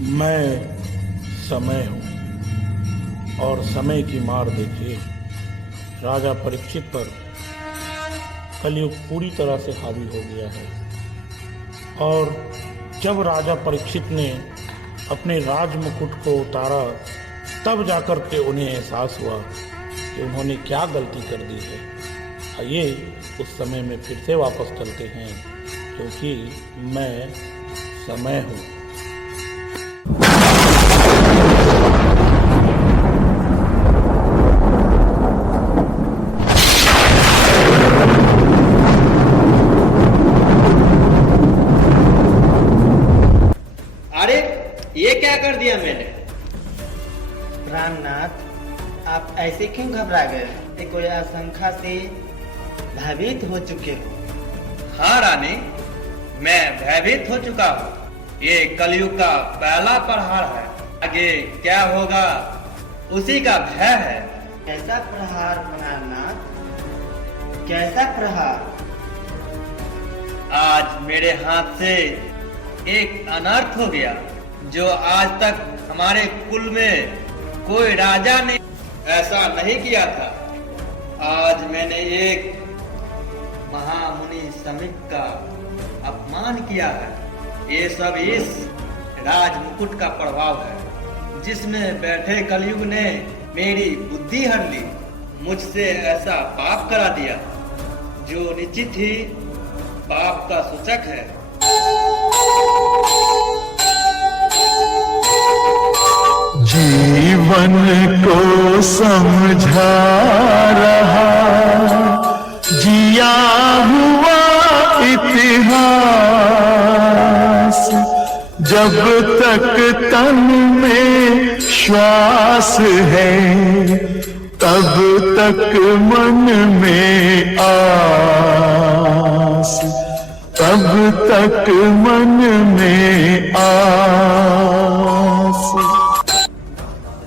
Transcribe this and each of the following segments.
मैं समय हूँ और समय की मार देखिए राजा परीक्षित पर कलयुग पूरी तरह से हावी हो गया है। और जब राजा परीक्षित ने अपने राज मुकुट को उतारा तब जाकर के उन्हें एहसास हुआ कि उन्होंने क्या गलती कर दी है। आइए उस समय में फिर से वापस चलते हैं, क्योंकि मैं समय हूँ। अरे ये क्या कर दिया मैंने? रामनाथ, आप ऐसे क्यों घबरा गए? ये कोई आशंका से भयभीत हो चुके हो? हाँ रानी, मैं भयभीत हो चुका हूँ। ये कलयुग का पहला प्रहार है, आगे क्या होगा उसी का भय है। कैसा प्रहार रामनाथ? कैसा प्रहार? आज मेरे हाथ से एक अनर्थ हो गया जो आज तक हमारे कुल में कोई राजा ने ऐसा नहीं किया था। आज मैंने एक महामुनि समिक का अपमान किया है। ये सब इस राज मुकुट का प्रभाव है, जिसमें बैठे कलयुग ने मेरी बुद्धि हर ली, मुझसे ऐसा पाप करा दिया जो निश्चित ही पाप का सूचक है। जीवन को समझा रहा जिया हुआ इतिहास, जब तक तन में श्वास है तब तक मन में आस, तब तक मन में आस।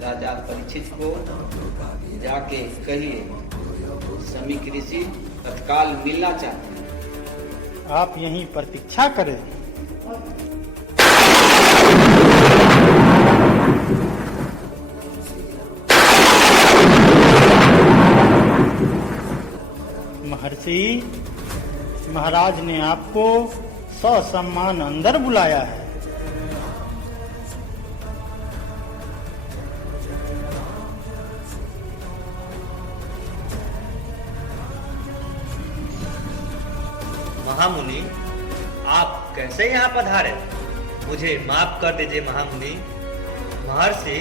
राजा परीक्षित को जाके कहिए समीक ऋषि तत्काल मिलना चाहते हैं। आप यहीं प्रतीक्षा करें। महर्षि, महाराज ने आपको ससम्मान अंदर बुलाया है। महामुनि, आप कैसे यहाँ पधारे? मुझे माफ कर दीजिए महामुनि। महर्षि,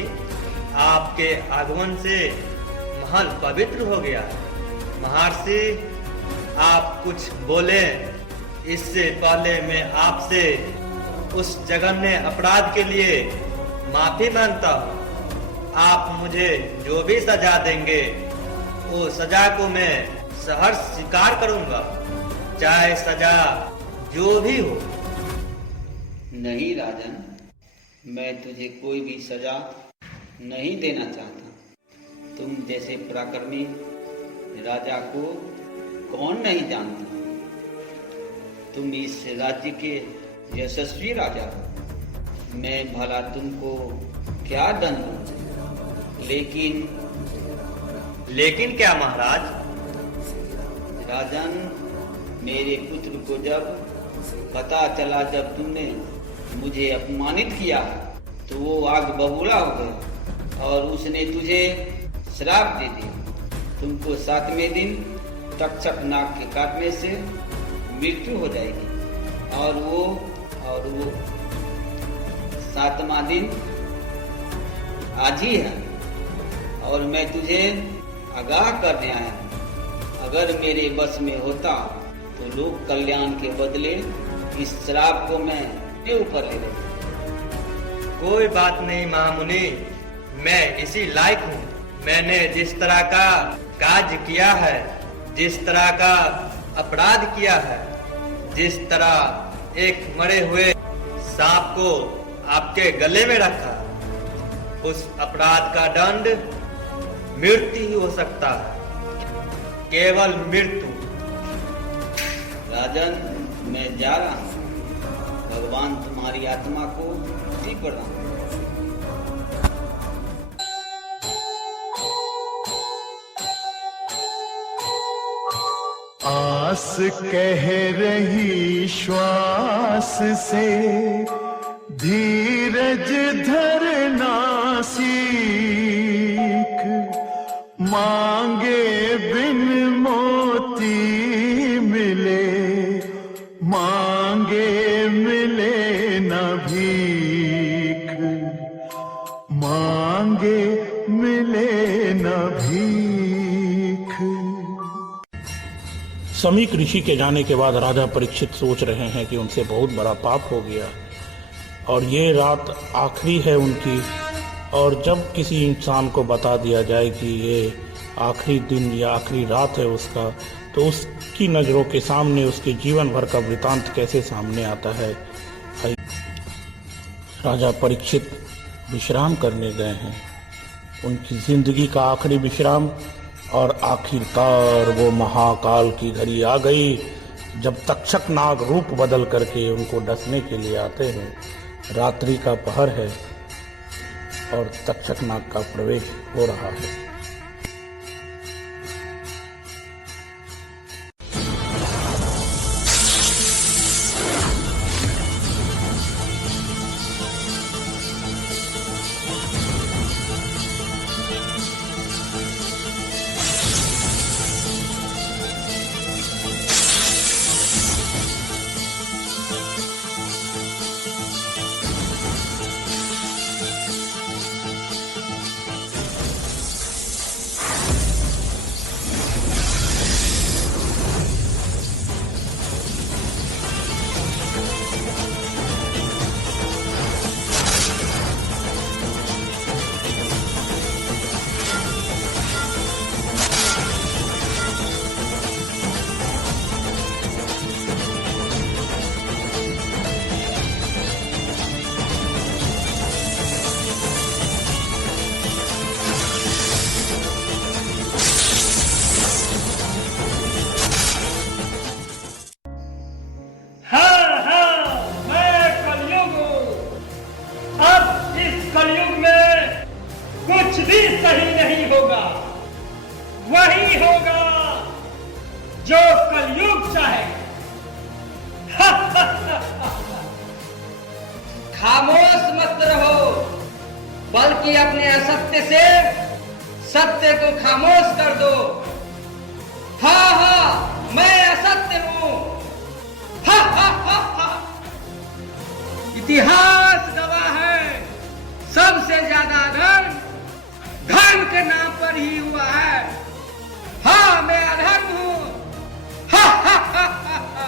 आपके आगमन से महल पवित्र हो गया। महर्षि, आप कुछ बोले इससे पहले मैं आपसे उस जघन्य अपराध के लिए माफी मांगता हूँ। आप मुझे जो भी सजा देंगे वो सजा को मैं सहर्ष स्वीकार करूँगा, चाहे सजा जो भी हो। नहीं राजन, मैं तुझे कोई भी सजा नहीं देना चाहता। तुम जैसे पराक्रमी राजा को कौन नहीं जानता। तुम इस राज्य के यशस्वी राजा हो। मैं भला तुमको क्या दंड दूं? लेकिन क्या महाराज? राजन, मेरे पुत्र को जब पता चला जब तुमने मुझे अपमानित किया तो वो आग बबूला हो गया और उसने तुझे श्राप दे दिया। तुमको 7वें दिन तक्षक नाग के काटने से मृत्यु हो जाएगी और वो 7वां दिन आज ही है। और मैं तुझे आगाह करने आया हूं, अगर मेरे बस में होता तो लोक कल्याण के बदले इस श्राप को मैं अपने ऊपर ले लेता। कोई बात नहीं महामुनि, मैं इसी लायक हूँ। मैंने जिस तरह का कार्य किया है, जिस तरह का अपराध किया है, जिस तरह एक मरे हुए सांप को आपके गले में रखा, उस अपराध का दंड मृत्यु ही हो सकता है, केवल मृत्यु। राजन, मैं जा रहा हूँ। भगवान तुम्हारी आत्मा को ठीक प्रणाम। आस कह रही श्वास से धीरज धरना सीख, मांगे बिन मोती मिले, मांगे मिले न भीख, मांगे मिले न भीख। समीक ऋषि के जाने के बाद राजा परीक्षित सोच रहे हैं कि उनसे बहुत बड़ा पाप हो गया और ये रात आखिरी है उनकी, और जब किसी इंसान को बता दिया जाए कि ये आखिरी दिन या आखिरी रात है उसका, तो उसकी नज़रों के सामने उसके जीवन भर का वृतांत कैसे सामने आता है। राजा परीक्षित विश्राम करने गए हैं, उनकी जिंदगी का आखिरी विश्राम, और आखिरकार वो महाकाल की घड़ी आ गई जब तक्षक नाग रूप बदल करके उनको डसने के लिए आते हैं। रात्रि का पहर है और तक्षक नाग का प्रवेश हो रहा है। कलयुग में कुछ भी सही नहीं होगा, वही होगा जो कलयुग चाहे। खामोश मत रहो, बल्कि अपने असत्य से सत्य को खामोश कर दो। हाँ हाँ, मैं असत्य हूं। हा हा हा हा। इतिहास गवाह है, सबसे ज्यादा धर्म के नाम पर ही हुआ है। हाँ, मैं अधर्म हूं। हा हा हा हा।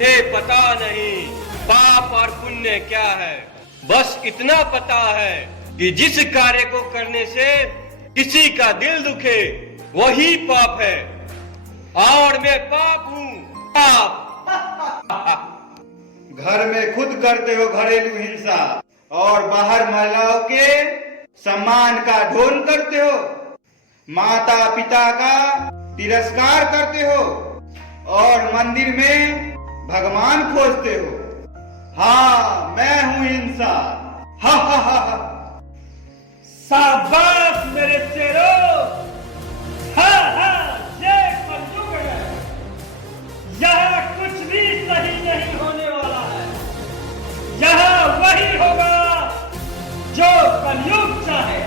ये पता नहीं पाप और पुण्य क्या है, बस इतना पता है कि जिस कार्य को करने से किसी का दिल दुखे वही पाप है, और मैं पाप हूं, पाप। घर में खुद करते हो घरेलू हिंसा और बाहर महिलाओं के सम्मान का ढोल करते हो, माता पिता का तिरस्कार करते हो और मंदिर में भगवान खोजते हो। हाँ, मैं हूं इंसान। हा हा हा हा। शाबाश मेरे शेरों। हाँ हाँ, ये कलयुग है, यहाँ कुछ भी सही नहीं होने वाला है। यहाँ वही होगा जो कलयुग चाहे।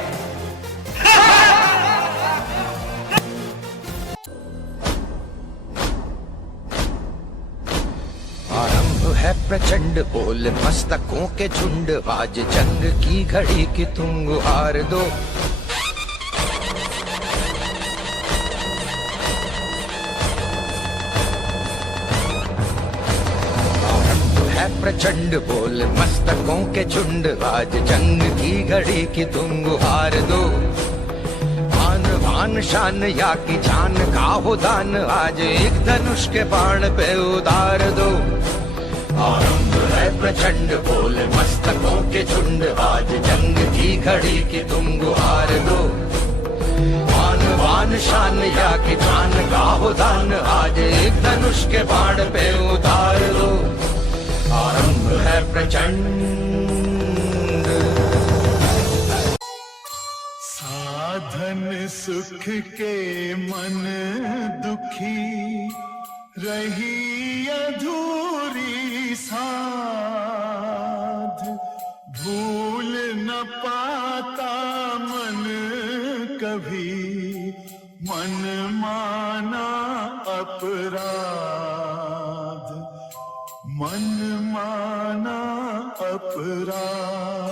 आरंभ है प्रचंड, बोल मस्तकों के झुंड, आज जंग की घड़ी की तुम गुहार दो। आरंभ है प्रचंड, बोल मस्तकों के झुंड, आज जंग की घड़ी की तुम गुहार दो। आन बान शान या की जान का हो दान, आज एक धनुष के बाण पे उतार दो। आरंभ है प्रचंड, बोल मस्तकों के झुंड, आज जंग की घड़ी की तुम गुहार दो। आन बान शान या की जान का हो दान, आज एक धनुष के बाण पे उतार दो। आरंभ है प्रचंड। सुख के मन दुखी रही अधूरी साध, भूल न पाता मन कभी, मन माना अपराध, मन माना अपराध।